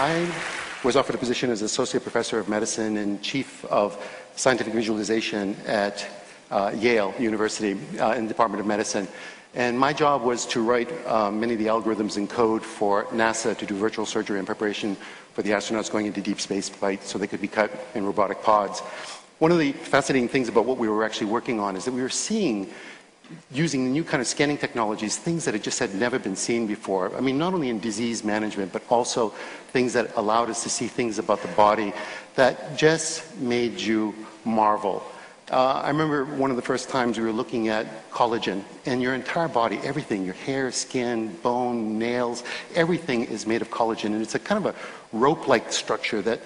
I was offered a position as Associate Professor of Medicine and Chief of Scientific Visualization at Yale University in the Department of Medicine. And my job was to write many of the algorithms and code for NASA to do virtual surgery in preparation for the astronauts going into deep space flight so they could be cut in robotic pods. One of the fascinating things about what we were actually working on is that we were seeing, using new kind of scanning technologies, things that had never been seen before. I mean, not only in disease management, but also things that allowed us to see things about the body that just made you marvel. I remember one of the first times we were looking at collagen, and your entire body, everything, your hair, skin, bone, nails, everything is made of collagen. And it's a kind of a rope-like structure that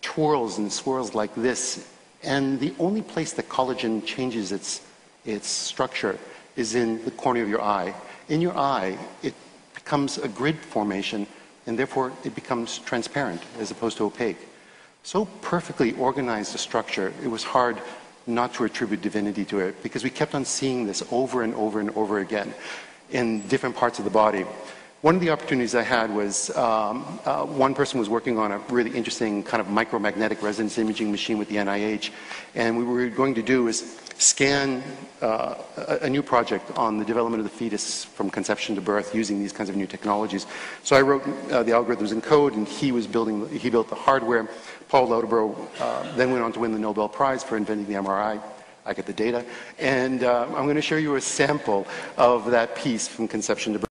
twirls and swirls like this. And the only place that collagen changes its structure is in the corner of your eye. In your eye, it becomes a grid formation, and therefore it becomes transparent as opposed to opaque. So perfectly organized a structure, it was hard not to attribute divinity to it, because we kept on seeing this over and over and over again in different parts of the body. One of the opportunities I had was one person was working on a really interesting kind of micromagnetic resonance imaging machine with the NIH, and what we were going to do is scan a new project on the development of the fetus from conception to birth using these kinds of new technologies. So I wrote the algorithms in code, and he built the hardware. Paul Lauterbro then went on to win the Nobel Prize for inventing the MRI. I get the data. And I'm going to show you a sample of that piece from conception to birth.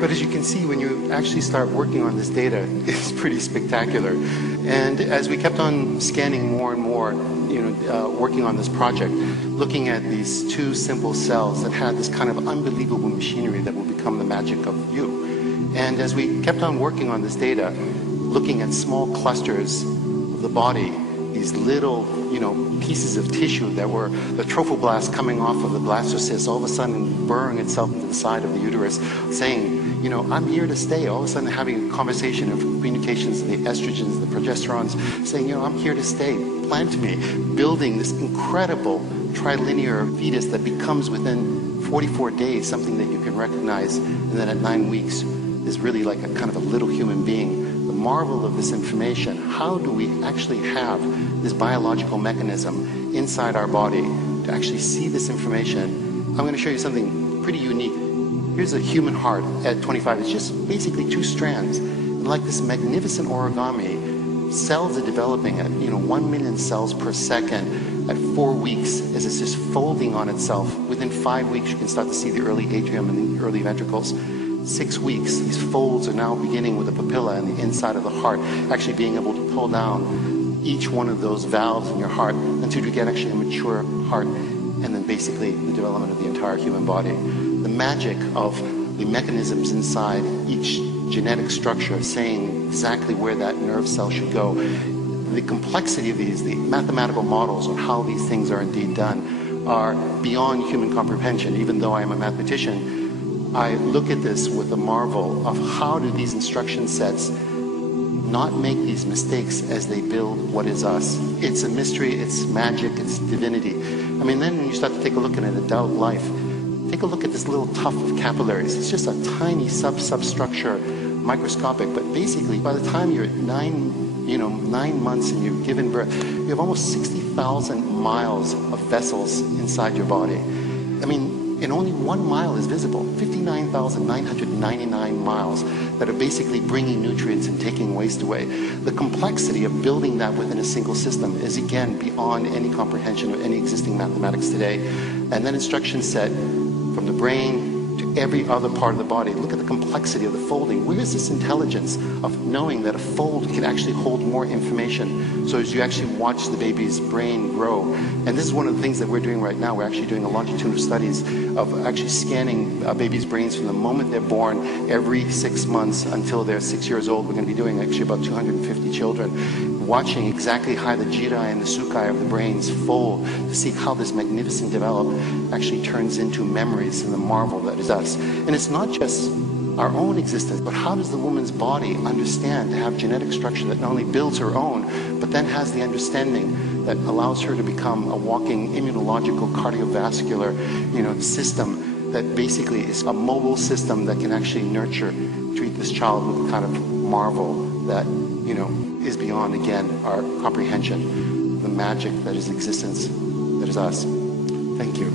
But as you can see, when you actually start working on this data, it's pretty spectacular. And as we kept on scanning more and more, working on this project, looking at these two simple cells that had this kind of unbelievable machinery that will become the magic of you. And as we kept on working on this data, looking at small clusters of the body, these little, pieces of tissue that were the trophoblast coming off of the blastocyst, all of a sudden burrowing itself into the side of the uterus, saying, I'm here to stay. All of a sudden having a conversation of communications of the estrogens, the progesterones, saying, I'm here to stay. Plant me, building this incredible trilinear fetus that becomes within 44 days something that you can recognize, and then at 9 weeks is really like a kind of a little human being. The marvel of this information, how do we actually have this biological mechanism inside our body to actually see this information? I'm going to show you something pretty unique. Here's a human heart at 25. It's just basically 2 strands. And like this magnificent origami, cells are developing at 1 million cells per second at 4 weeks as it's just folding on itself. Within 5 weeks you can start to see the early atrium and the early ventricles. 6 weeks, these folds are now beginning with the papilla and the inside of the heart, actually being able to pull down each one of those valves in your heart until you get actually a mature heart, and then basically the development of the entire human body. The magic of the mechanisms inside each genetic structure saying exactly where that nerve cell should go. The complexity of these, the mathematical models on how these things are indeed done are beyond human comprehension. Even though I am a mathematician, I look at this with a marvel of how do these instruction sets not make these mistakes as they build what is us. It's a mystery, it's magic, it's divinity. Then when you start to take a look at an adult life, take a look at this little tuft of capillaries. It's just a tiny substructure, microscopic, but basically by the time you're at 9 months and you've given birth, you have almost 60,000 miles of vessels inside your body. And only 1 mile is visible, 59,999 miles that are basically bringing nutrients and taking waste away. The complexity of building that within a single system is again beyond any comprehension of any existing mathematics today. And that instruction set from the brain to every other part of the body. Look at the complexity of the folding. Where is this intelligence of knowing that a fold can actually hold more information? So as you actually watch the baby's brain grow, and this is one of the things that we're doing right now. We're actually doing a longitudinal studies of actually scanning babies' brains from the moment they're born every 6 months until they're 6 years old. We're going to be doing actually about 250 children, watching exactly how the jirai and the sukai of the brains fold to see how this magnificent development actually turns into memories and the marvel that is us. And it's not just our own existence, but how does the woman's body understand to have genetic structure that not only builds her own, but then has the understanding that allows her to become a walking immunological cardiovascular, system that basically is a mobile system that can actually treat this child with a kind of marvel that, is beyond, again, our comprehension, the magic that is existence, that is us. Thank you.